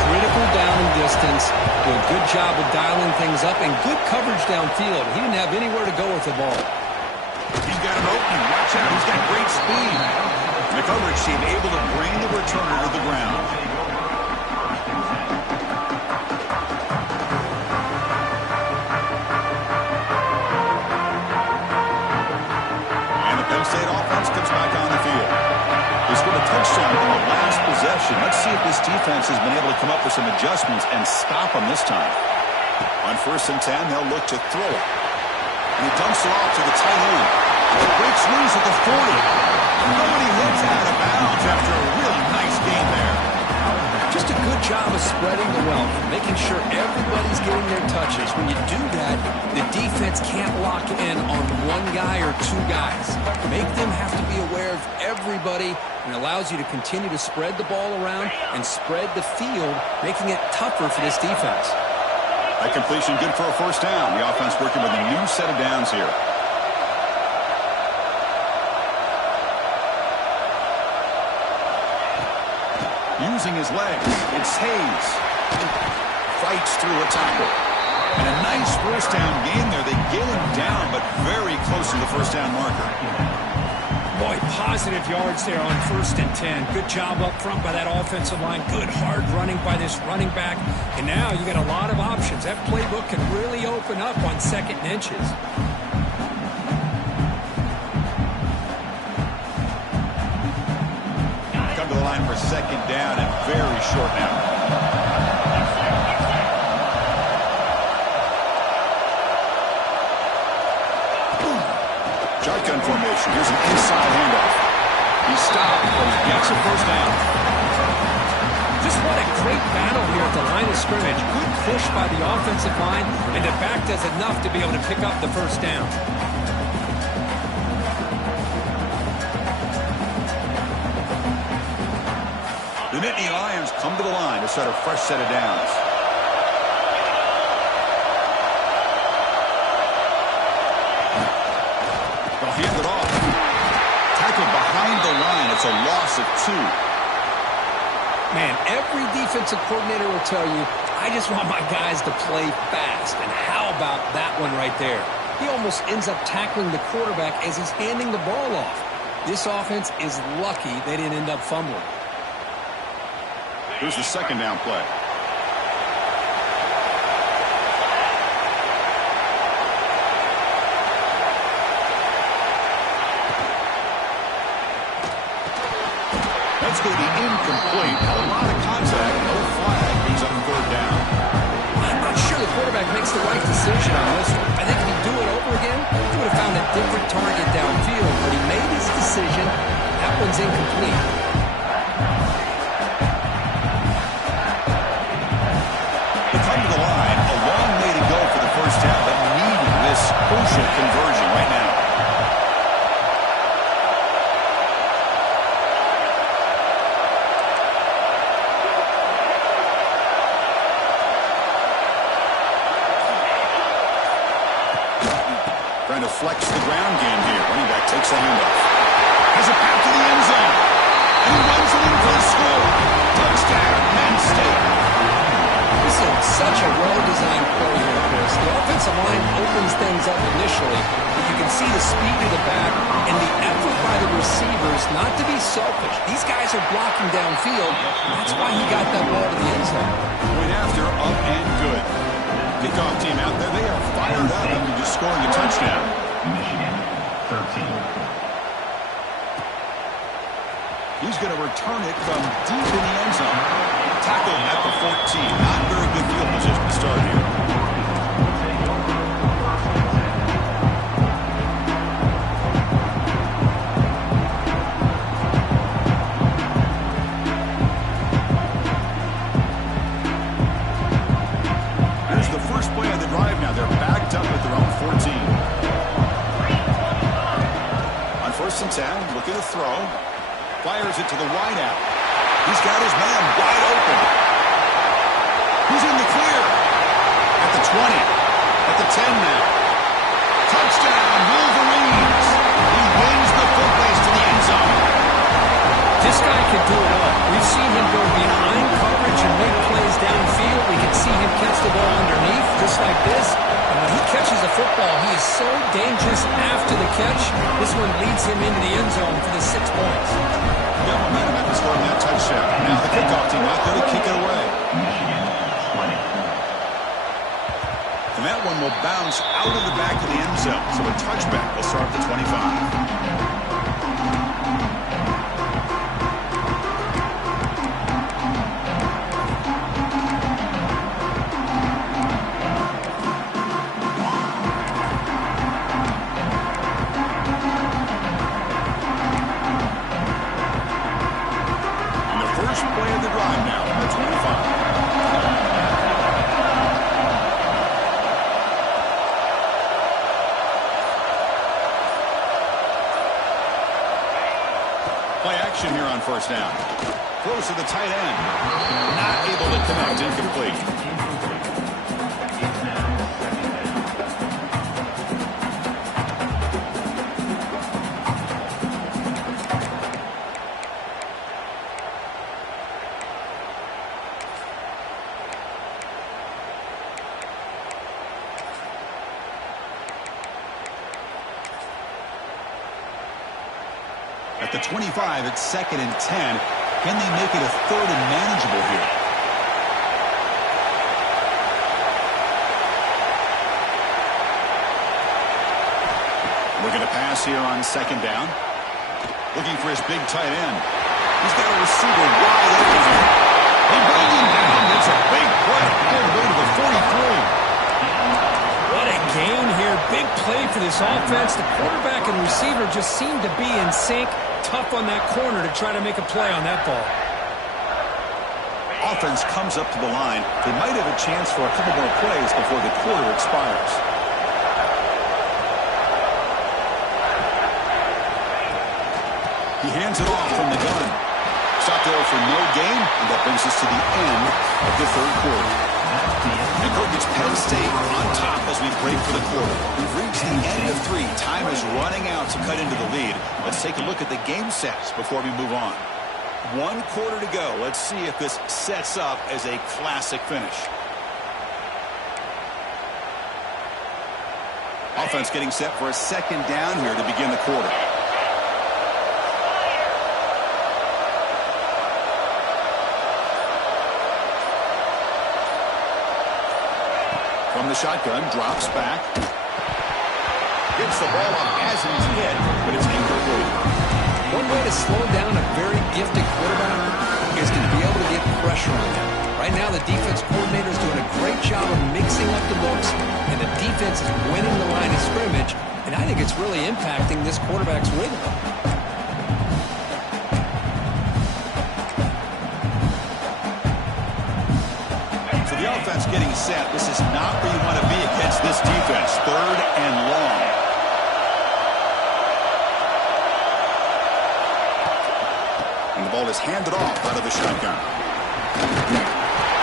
critical down and distance. Do a good job of dialing things up and good coverage downfield. He didn't have anywhere to go with the ball. He's got an opening. Watch out. He's got great speed. The coverage team able to bring the returner to the ground. And the Penn State offense comes back on the field. They scored a touchdown in the last possession. Let's see if this defense has been able to come up with some adjustments and stop them this time. On 1st and 10, they'll look to throw it. And he dumps it off to the tight end. It breaks loose at the 40. Nobody hits out of bounds after a really nice game there. Just a good job of spreading the wealth, making sure everybody's getting their touches. When you do that, the defense can't lock in on one guy or two guys. Make them have to be aware of everybody, and allows you to continue to spread the ball around and spread the field, making it tougher for this defense. That completion good for a 1st down. The offense working with a new set of downs here. Using his legs, it's Hayes. Fights through a tackle. And a nice 1st down gain there. They get him down, but very close to the 1st down marker. Boy, positive yards there on 1st and 10. Good job up front by that offensive line. Good hard running by this running back. And now you got a lot of options. That playbook can really open up on 2nd and inches. Come to the line for 2nd down and very short now. Shotgun formation. Here's an inside handoff. He stopped, but he gets a 1st down. Just what a great battle here at the line of scrimmage. Good push by the offensive line, and the back does enough to be able to pick up the 1st down. The Nittany Lions come to the line to set a fresh set of downs. They'll hand it off. Tackled behind the line. It's a loss of 2. Man, every defensive coordinator will tell you, I just want my guys to play fast. And how about that one right there? He almost ends up tackling the quarterback as he's handing the ball off. This offense is lucky they didn't end up fumbling. Here's the 2nd down play. That's going to be incomplete. A lot of contact. No flag. Brings up 3rd down. I'm not sure the quarterback makes the right decision on this one. I think if he'd do it over again, he would have found a different target downfield. But he made his decision. That one's incomplete. Come to the line. A long way to go for the 1st down, but needing this crucial conversion right now. Trying to flex the ground game here. Running back takes the handoff. Has a path to the end zone. And he runs it in for the score. Touchdown, Penn State. This is such a well-designed play here, Chris. The offensive line opens things up initially, but you can see the speed of the back and the effort by the receivers not to be selfish. These guys are blocking downfield. That's why he got that ball to the end zone. Point after, up and good. Kickoff team out there, they are fired up after just scoring a touchdown. Michigan, 13. He's going to return it from deep in the end zone. Tackled at the 14. Not very good field position to start here. Here's the first play of the drive now. They're backed up at their own 14. On 1st and 10, looking to throw. Fires it to the wide out. He's got his man wide open. He's in the clear. At the 20. At the 10 now. Touchdown, Wolverines. He wins the foot race to the end zone. This guy can do it all. We've seen him go behind coverage and make plays downfield. We can see him catch the ball underneath, just like this. And when he catches the football, he is so dangerous after the catch. This one leads him into the end zone for the 6 points. got momentum after scoring that touchdown. Now the kickoff team out there to kick it away. Michigan 20. And that one will bounce out of the back of the end zone. So a touchback will start at the 25. Here on first down. Throws to the tight end. Not able to connect. Incomplete. At the 25, it's 2nd and 10. Can they make it a 3rd and manageable here? Looking to pass here on 2nd down. Looking for his big tight end. He's got a receiver wide open here. They bring him down. It's a big play. All the way to the 43. What a gain here. Big play for this offense. The quarterback and receiver just seem to be in sync. Tough on that corner to try to make a play on that ball. Offense comes up to the line. They might have a chance for a couple more plays before the quarter expires. He hands it off from the gun. Shot there for no gain, and that brings us to the end of the 3rd quarter. And Coach, it's Penn State on top as we break for the quarter. We've reached the end of 3. Time is running out to cut into the lead. Let's take a look at the game sets before we move on. 1 quarter to go. Let's see if this sets up as a classic finish. Offense getting set for a 2nd down here to begin the quarter. From the shotgun, drops back. Gets the ball up as he's hit, but it's incomplete. One way to slow down a very gifted quarterback is to be able to get pressure on him. Right now, the defense coordinator is doing a great job of mixing up the looks, and the defense is winning the line of scrimmage, and I think it's really impacting this quarterback's rhythm. Offense getting set. This is not where you want to be against this defense. 3rd and long. And the ball is handed off out of the shotgun.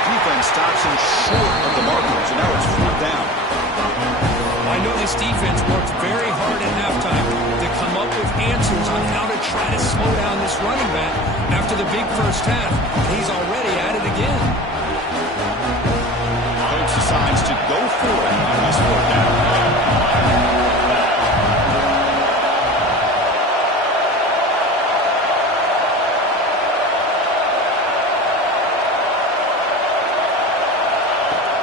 Defense stops him short of the markers, and now it's 4th down. I know this defense worked very hard at halftime to come up with answers on how to try to slow down this running back after the big first half. He's already at it again. Decides to go for it on this 4th down.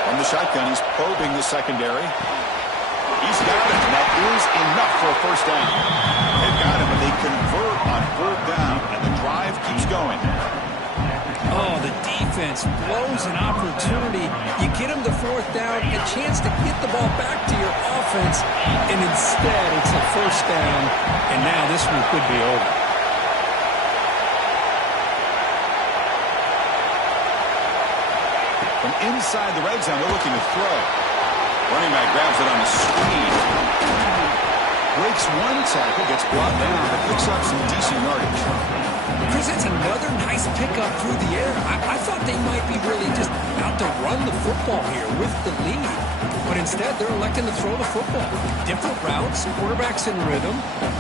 From the shotgun, he's probing the secondary. He's got it, and that is enough for a 1st down. They've got him, and they convert on 4th down, and the drive keeps going. Oh, the defense blows an opportunity. You get them to 4th down, a chance to get the ball back to your offense, and instead it's a 1st down, and now this one could be over. From inside the red zone, they're looking to throw. Running back grabs it on the screen. Breaks 1 tackle, gets brought down, but picks up some decent yardage. Chris, that's another nice pickup through the air. I thought they might be really just out to run the football here with the lead. But instead, they're electing to throw the football. Different routes, quarterbacks in rhythm.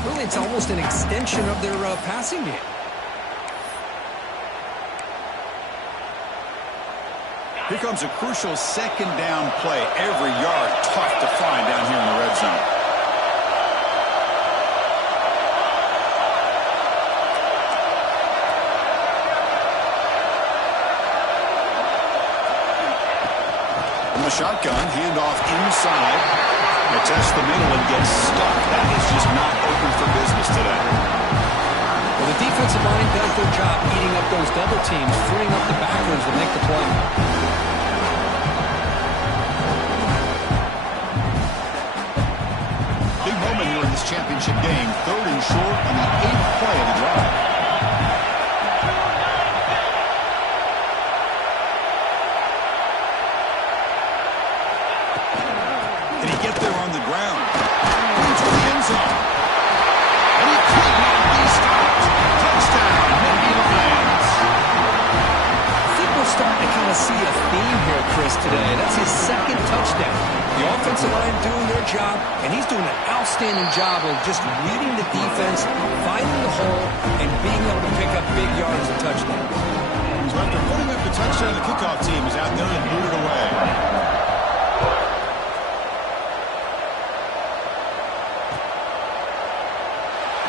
Really, it's almost an extension of their passing game. Here comes a crucial 2nd down play. Every yard tough to find down here in the red zone. shotgun, handoff inside. They test the middle and get stuck. That is just not open for business today. Well, the defensive line does their job eating up those double teams, freeing up the backers to make the play. Big moment here in this championship game. 3rd and short on the 8th play of the drive. Did he get there on the ground? Into the end zone. And he could not be stopped. Touchdown, Nittany Lions. I think we're starting to kind of see a theme here, Chris, today. That's his 2nd touchdown. The offensive line doing their job, and he's doing an outstanding job of just reading the defense, finding the hole, and being able to pick up big yards and touchdowns. So after putting up the touchdown, the kickoff team is out there and booted away.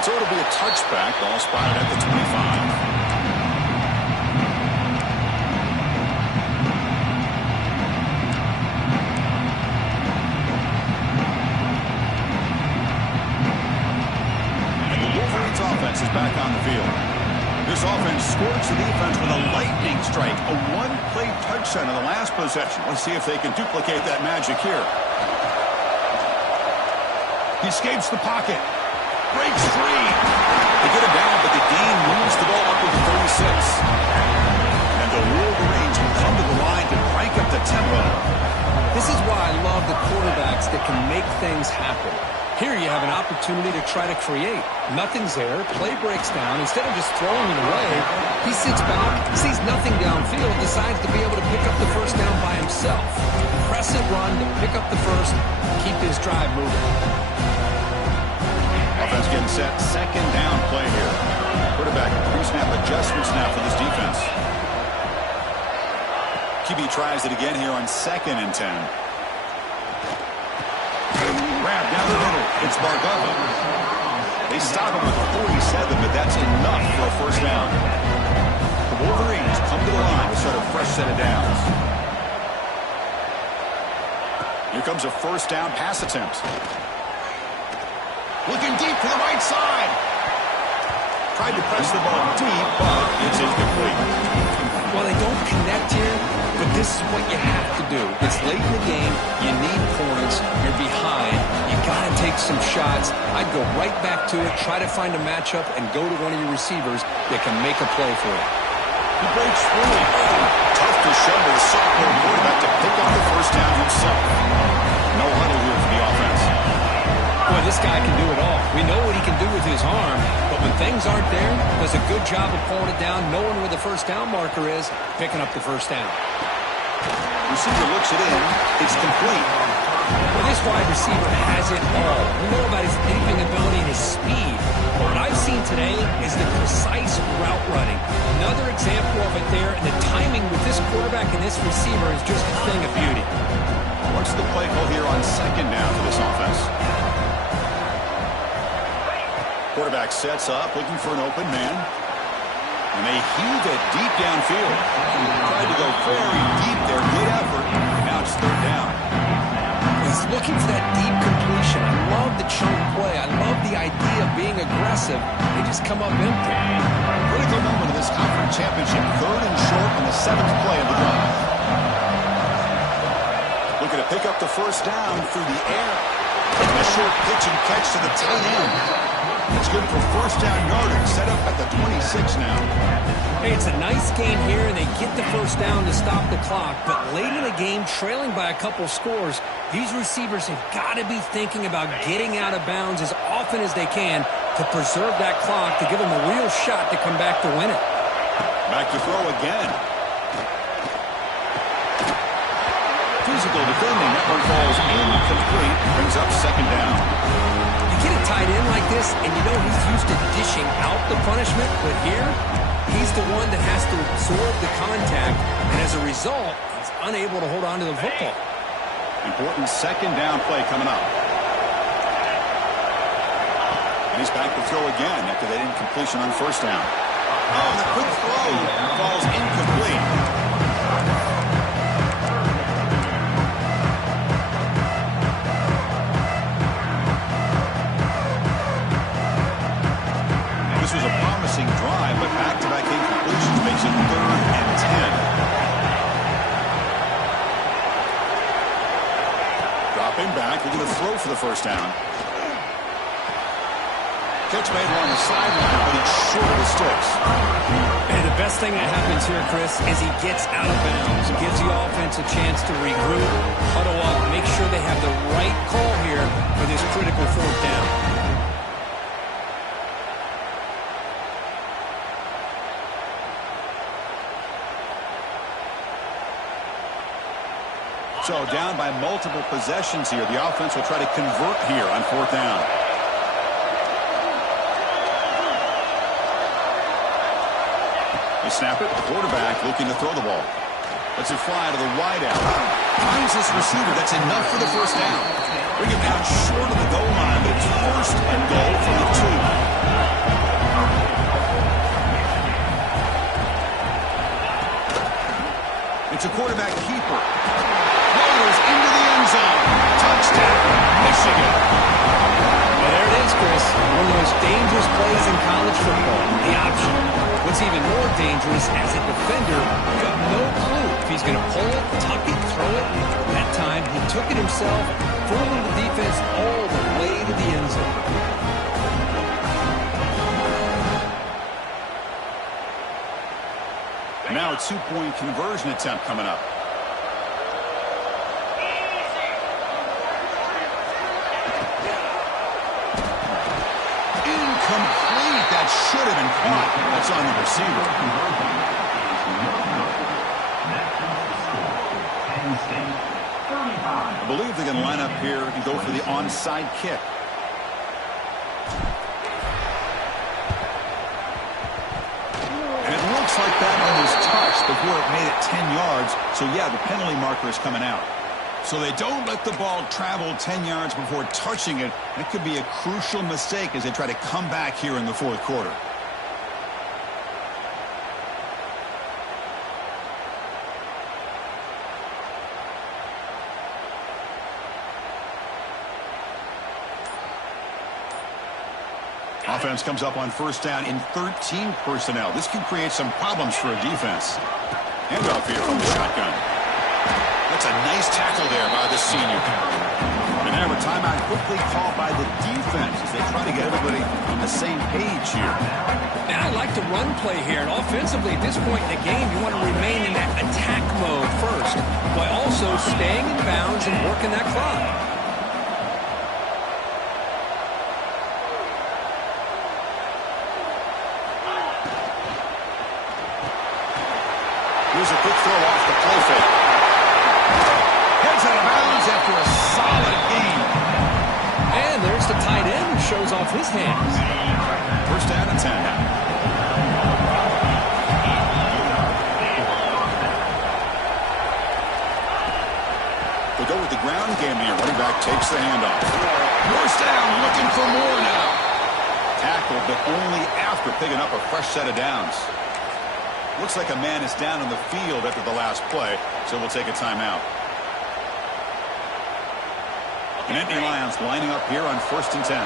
So it'll be a touchback, ball spotted at the 25. Offense is back on the field. This offense scorched the defense with a lightning strike, a one-play touchdown in the last possession. Let's see if they can duplicate that magic here. He escapes the pocket, breaks free. They get him down, but the gain moves the ball up to the 36. And the Wolverines will come to the line to crank up the tempo. This is why I love the quarterbacks that can make things happen. Here you have an opportunity to try to create. Nothing's there. Play breaks down. Instead of just throwing it away, he sits back, sees nothing downfield, decides to be able to pick up the first down by himself. Impressive run to pick up the first, keep his drive moving. Offense getting set. 2nd down play here. Quarterback pre-snap adjustments now for this defense. QB tries it again here on 2nd and 10. Grab down the middle. It's Bargava. They stop him with a 47, but that's enough for a first down. The Wolverines come to the line to start a fresh set of downs. Here comes a first down pass attempt. Looking deep to the right side. Tried to press the ball deep, but it's incomplete. Well, they don't connect here, but this is what you have to do. It's late in the game. You need points. You're behind. You got to take some shots. I'd go right back to it, try to find a matchup, and go to one of your receivers that can make a play for you. He breaks through. Tough to show the sophomore quarterback to pick up the first down himself. No huddle here for the offense. Boy, this guy can do it all. We know what he can do with his arm, but when things aren't there, does a good job of pulling it down, knowing where the first down marker is, picking up the first down. Receiver looks it in. It's complete. Well, this wide receiver has it all. We know about his leaping ability and his speed. But what I've seen today is the precise route running. Another example of it there, and the timing with this quarterback and this receiver is just a thing of beauty. What's the play call here on 2nd down for this offense? Quarterback sets up, looking for an open man. And they heave it deep downfield. Tried to go very deep there. Good effort. Now it's 3rd down. He's looking for that deep completion. I love the chunk play. I love the idea of being aggressive. They just come up empty. Critical moment of this conference championship. 3rd and short on the 7th play of the drive. Looking to pick up the first down through the air. And a short pitch and catch to the tight end. It's good for first down yardage. Set up at the 26 now. Hey, it's a nice game here, and they get the first down to stop the clock. But late in the game, trailing by a couple scores, these receivers have got to be thinking about getting out of bounds as often as they can to preserve that clock, to give them a real shot to come back to win it. Back to throw again. Physical defending. That one falls incomplete. Brings up 2nd down. You get a tight end like this, and you know he's used to dishing out the punishment, but here, he's the one that has to absorb the contact, and as a result, he's unable to hold on to the football. Important 2nd down play coming up. And he's back to throw again after that incompletion on first down. Oh, the quick throw falls incomplete. Dropping back, looking to throw for the first down. Catch made along the sideline, but it's short of the sticks. And the best thing that happens here, Chris, is he gets out of bounds, gives the offense a chance to regroup, huddle up, make sure they have the right call here for this critical fourth down. So down by multiple possessions here. The offense will try to convert here on fourth down. They snap it. The quarterback looking to throw the ball. Lets it fly to the wide out. Finds this receiver. That's enough for the first down. Bring him down short of the goal line, but it's first and goal from the 2. It's a quarterback keeper. Rolls into the end zone. Touchdown, Michigan. Well, there it is, Chris. One of the most dangerous plays in college football. The option. What's even more dangerous, as a defender, you have no clue if he's going to pull it, tuck it, throw it. That time, he took it himself, fooling the defense all the way to the end zone. Now a two-point conversion attempt coming up. Incomplete. That should have been caught. That's on the receiver. I believe they can line up here and go for the onside kick. And it looks like that one was touched before it made it 10 yards. So, yeah, the penalty marker is coming out. So they don't let the ball travel 10 yards before touching it. That could be a crucial mistake as they try to come back here in the fourth quarter. Offense comes up on first down in 13 personnel. This can create some problems for a defense. Handoff here from the shotgun. That's a nice tackle there by the senior. And now a timeout quickly called by the defense as they try to get everybody on the same page here. And I like the run play here. And offensively, at this point in the game, you want to remain in that attack mode first, while also staying in bounds and working that clock. Here's a quick throw off the play fake. Heads out of bounds after a solid game. And there's the tight end who shows off his hands. First down and 10 now. They go with the ground game here. Running back takes the handoff. First down, looking for more now. Tackled, but only after picking up a fresh set of downs. Looks like a man is down on the field after the last play, so we'll take a timeout. And Nittany Lions lining up here on first and 10.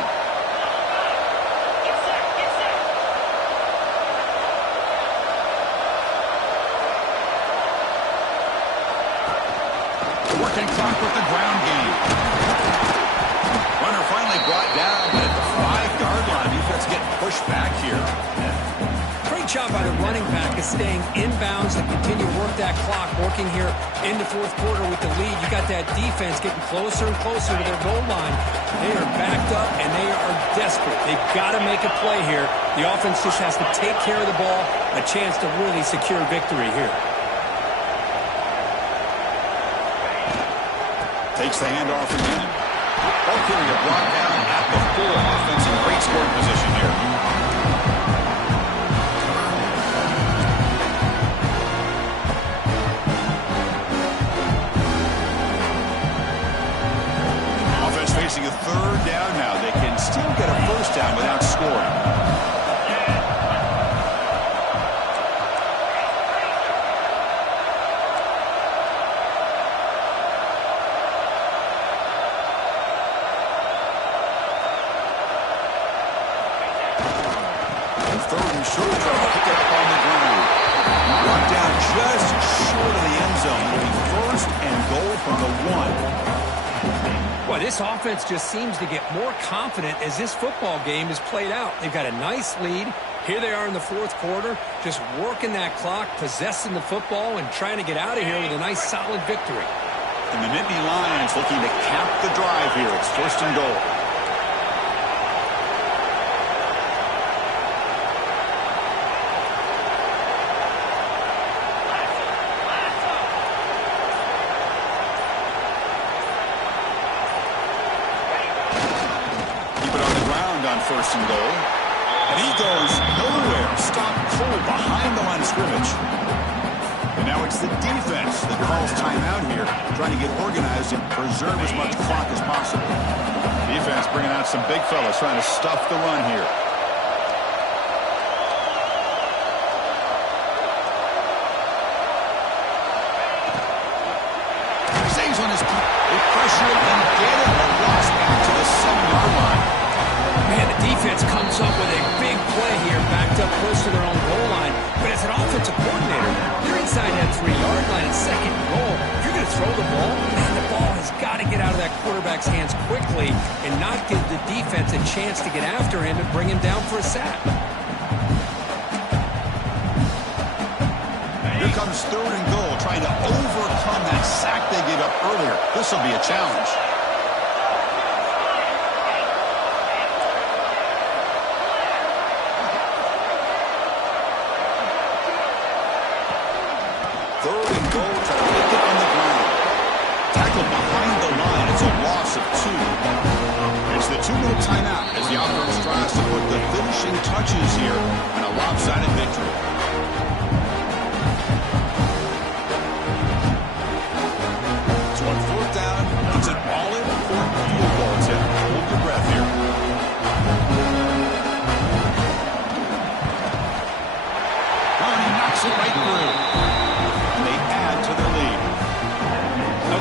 Working clock with the ground game. Runner finally brought down, but at the 5-yard line, defense getting pushed back here. Great job by the running back is staying in bounds and continue to work that clock, working here in the fourth quarter with the lead. You got that defense getting closer and closer to their goal line. They are backed up, and they are desperate. They've got to make a play here. The offense just has to take care of the ball, a chance to really secure victory here. Takes the handoff again. Ball carrier brought down at the 4. Offense in great scoring position here. Facing a third down now. They can still get a first down without scoring. And third and short, trying to pick it up on the ground. Brought down just short of the end zone. First and goal from the 1. Boy, this offense just seems to get more confident as this football game is played out. They've got a nice lead. Here they are in the fourth quarter, just working that clock, possessing the football, and trying to get out of here with a nice, solid victory. And the Nittany Lions looking to cap the drive here. It's first and goal. Keep it on the ground on first and goal. And he goes nowhere. Stopped cold behind the line of scrimmage. And now it's the defense that calls timeout here, trying to get organized and preserve as much clock as possible. Defense bringing out some big fellas, trying to stuff the run here. Saves on his they pressure it and get it. A loss back to the 7-yard line. Man, the defense comes up with a big play here, backed up close to their own goal line. But as an offensive coordinator, you're inside that 3-yard line in second and goal. If you're going to throw the ball, man, the ball has got to get out of that quarterback's hands quickly and not give the defense a chance to get after him and bring him down for a sack. Here comes third and goal, trying to overcome that sack they gave up earlier. This will be a challenge. Third and goal, trying to make it on the ground. Tackled behind the line. It's a loss of 2. It's the 2-minute timeout as the offense tries to put the finishing touches here in a lopsided victory. So on fourth down, it's an all-important field goal attempt. Hold your breath here. Oh, and he knocks it right through.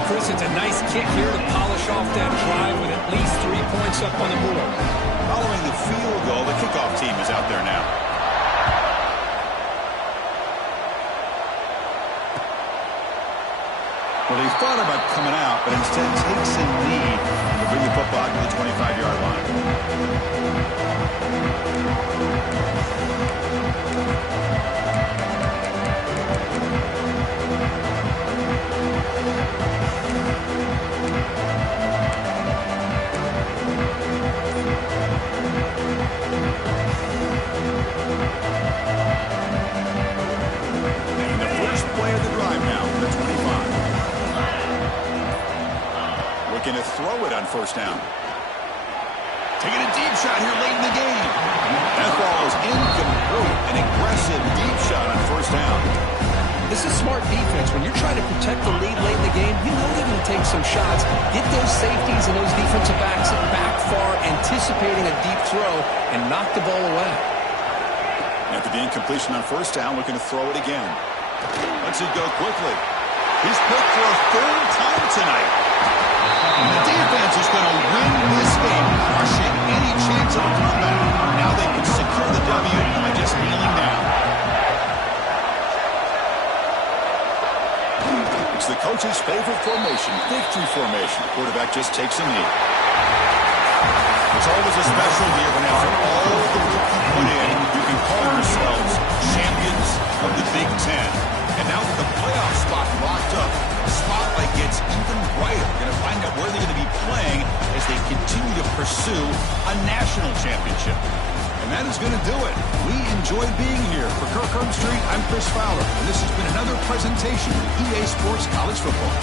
Chris, it's a nice kick here to polish off that drive with at least 3 points up on the board. Following the field goal, the kickoff team is out there now. Well, he thought about coming out, but instead takes a knee to bring the football to the 25-yard line. Looking to throw it on first down. Taking a deep shot here late in the game. That ball is incomplete. An aggressive deep shot on first down. This is smart defense. When you're trying to protect the lead late in the game, you know they're going to take some shots. Get those safeties and those defensive backs back far, anticipating a deep throw, and knock the ball away. After the incompletion on first down, looking to throw it again. Lets it go quickly. He's picked for a third time tonight. And the defense is going to win this game, crushing any chance of a comeback. Now they can secure the W by just kneeling down. It's the coach's favorite formation, victory formation. The quarterback just takes a knee. It's always a special year when after all the work you put in, you can call yourselves champions of the Big Ten. And now with the playoff spot locked up, the spotlight gets even brighter. We're going to find out where they're going to be playing as they continue to pursue a national championship. And that is going to do it. We enjoyed being here. For Kirk Herbstreit, I'm Chris Fowler. And this has been another presentation of EA Sports College Football.